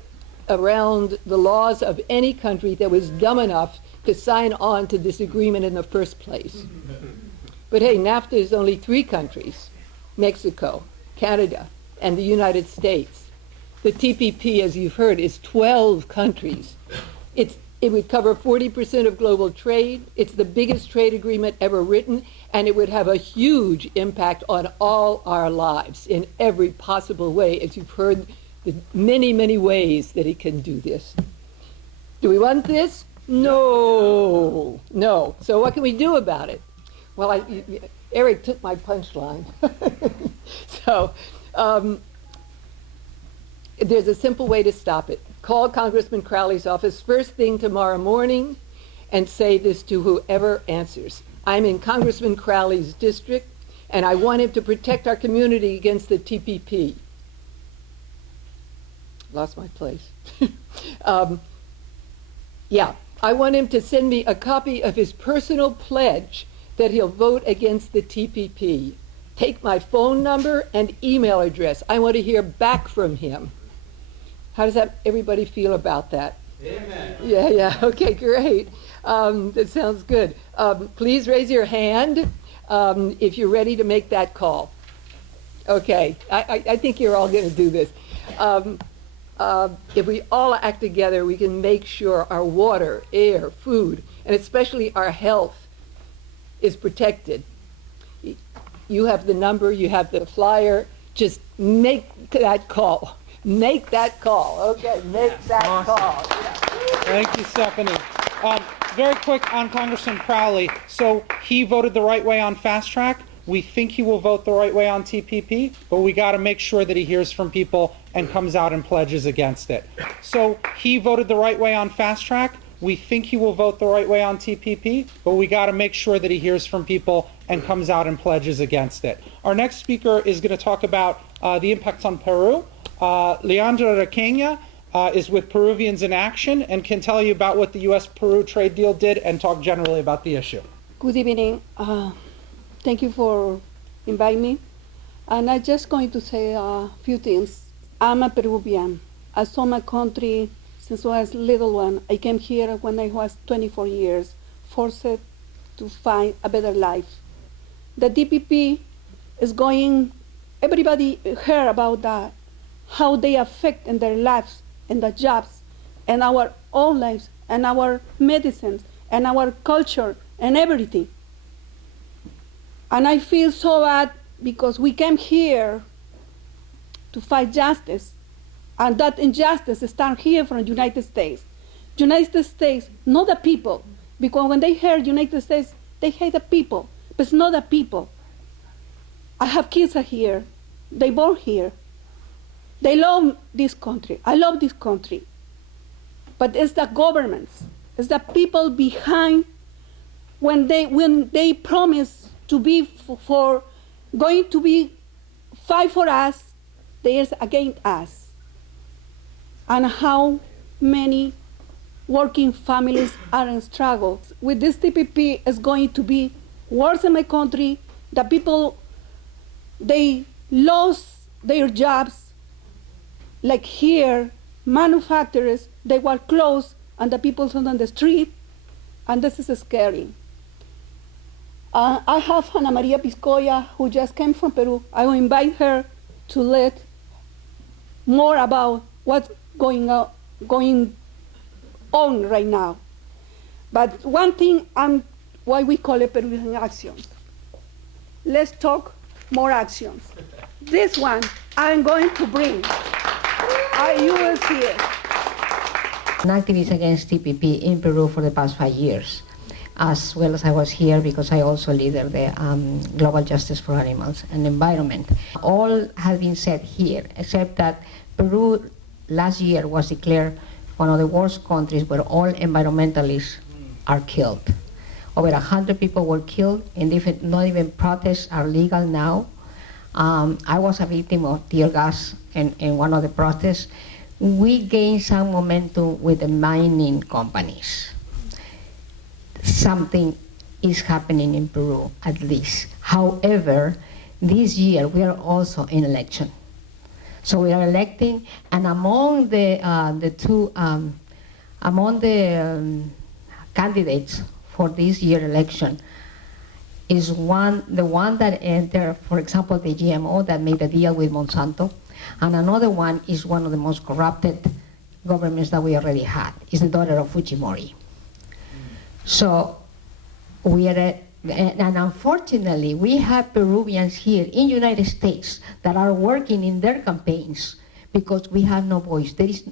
the laws of any country that was dumb enough to sign on to this agreement in the first place. But hey, NAFTA is only 3 countries, Mexico, Canada, and the United States. The TPP, as you've heard, is 12 countries. It would cover 40% of global trade. It's the biggest trade agreement ever written, and it would have a huge impact on all our lives in every possible way, as you've heard the many, many ways that it can do this. Do we want this? No. No. So what can we do about it? Well, Eric took my punchline. So there's a simple way to stop it. Call Congressman Crowley's office first thing tomorrow morning and say this to whoever answers. I'm in Congressman Crowley's district, and I want him to protect our community against the TPP. Lost my place. Yeah, I want him to send me a copy of his personal pledge that he'll vote against the TPP. Take my phone number and email address. I want to hear back from him. How does everybody feel about that? Amen. Yeah, okay, great. That sounds good. Please raise your hand if you're ready to make that call. Okay, I think you're all going to do this. If we all act together, we can make sure our water, air, food, and especially our health is protected. You have the number, you have the flyer, just make that call. Make that call. Okay, make that Awesome. call. Yeah. Thank you, Stephanie. Very quick on Congressman Crowley. So he voted the right way on fast track. We think he will vote the right way on TPP, but we got to make sure that he hears from people and comes out and pledges against it. So he voted the right way on fast track. We think he will vote the right way on TPP, but we got to make sure that he hears from people and comes out and pledges against it. Our next speaker is going to talk about the impacts on Peru. Leandra Requena is with Peruvians in Action and can tell you about what the U.S.-Peru trade deal did and talk generally about the issue. Good evening. Thank you for inviting me. And I'm just going to say a few things. I'm a Peruvian. I saw my country since I was a little one. I came here when I was 24 years, forced to find a better life. The TPP is going, everybody heard about that, how they affect in their lives and the jobs and our own lives and our medicines and our culture and everything. And I feel so bad because we came here to fight justice, and that injustice starts here from the United States. United States, not the people, because when they hear United States, they hate the people, but it's not the people. I have kids here, they born here. They love this country. I love this country. But it's the governments, it's the people behind when they promise to be going to be fight for us, they are against us. And how many working families are in struggle. With this TPP, it's going to be worse in my country. The people, they lost their jobs. Like here, manufacturers, they were closed, and the people are on the street, and this is scary. I have Ana Maria Piscoya, who just came from Peru. I will invite her to let more about what's going on right now. But one thing, why we call it Peruvian actions. Let's talk more actions. This one I'm going to bring. You will see it. An activist against TPP in Peru for the past 5 years, as well as I was here because I also lead the Global Justice for Animals and Environment. All has been said here, except that Peru last year was declared one of the worst countries where all environmentalists are killed. Over 100 people were killed, and not even protests are legal now. I was a victim of tear gas in one of the protests. We gained some momentum with the mining companies. Something is happening in Peru, at least. However, this year we are also in election. So we are electing, and among the candidates for this year election, is the one that entered, for example, the GMO that made a deal with Monsanto, and another one is one of the most corrupted governments that we already had. It's the daughter of Fujimori. So we are, and unfortunately, we have Peruvians here in the United States that are working in their campaigns because we have no voice. There is,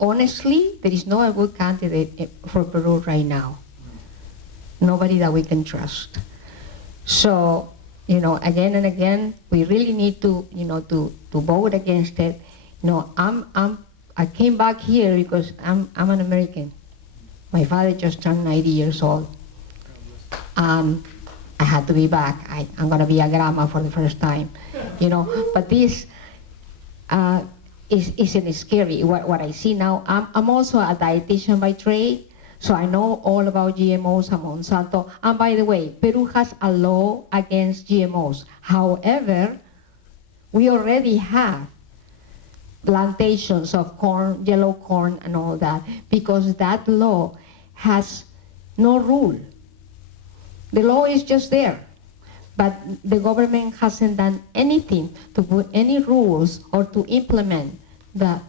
honestly, there is no good candidate for Peru right now. Nobody that we can trust. So, you know, again and again, we really need to, you know, to vote against it. You know, I came back here because I'm an American. My father just turned 90 years old. I had to be back. I'm gonna be a grandma for the first time, you know. But this isn't scary. What I see now, I'm also a dietitian by trade, so I know all about GMOs and Monsanto. And by the way, Peru has a law against GMOs. However, we already have plantations of corn, yellow corn, and all that, because that law has no rule. The law is just there, but the government hasn't done anything to put any rules or to implement that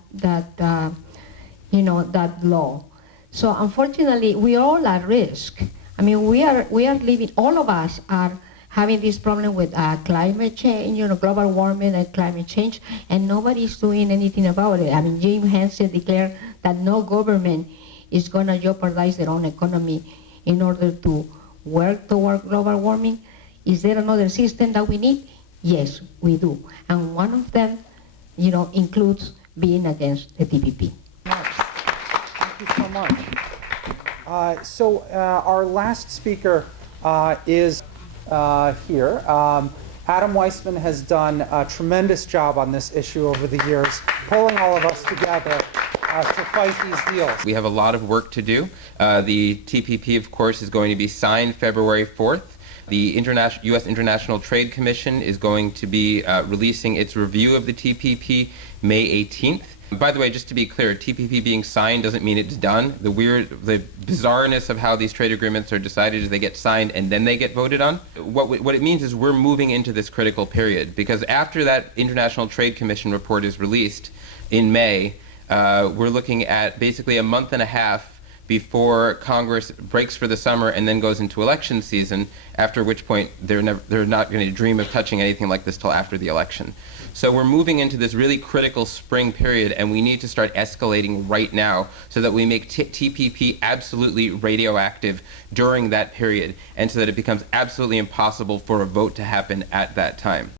law. So unfortunately, we are all at risk. I mean, we are living. All of us are having this problem with climate change, you know, global warming and climate change, and nobody's doing anything about it. I mean, Jim Henson declared that no government is going to jeopardize their own economy in order to work toward global warming. Is there another system that we need? Yes, we do. And one of them, you know, includes being against the TPP. Thank you so much. So our last speaker is here. Adam Weissman has done a tremendous job on this issue over the years, pulling all of us together to fight these deals. We have a lot of work to do. The TPP, of course, is going to be signed February 4th. The U.S. International Trade Commission is going to be releasing its review of the TPP May 18th. By the way, just to be clear, TPP being signed doesn't mean it's done. The bizarreness of how these trade agreements are decided is they get signed and then they get voted on. What it means is we're moving into this critical period, because after that International Trade Commission report is released in May, we're looking at basically a month and a half before Congress breaks for the summer and then goes into election season, after which point they're not going to dream of touching anything like this till after the election. So we're moving into this really critical spring period, and we need to start escalating right now so that we make TPP absolutely radioactive during that period, and so that it becomes absolutely impossible for a vote to happen at that time.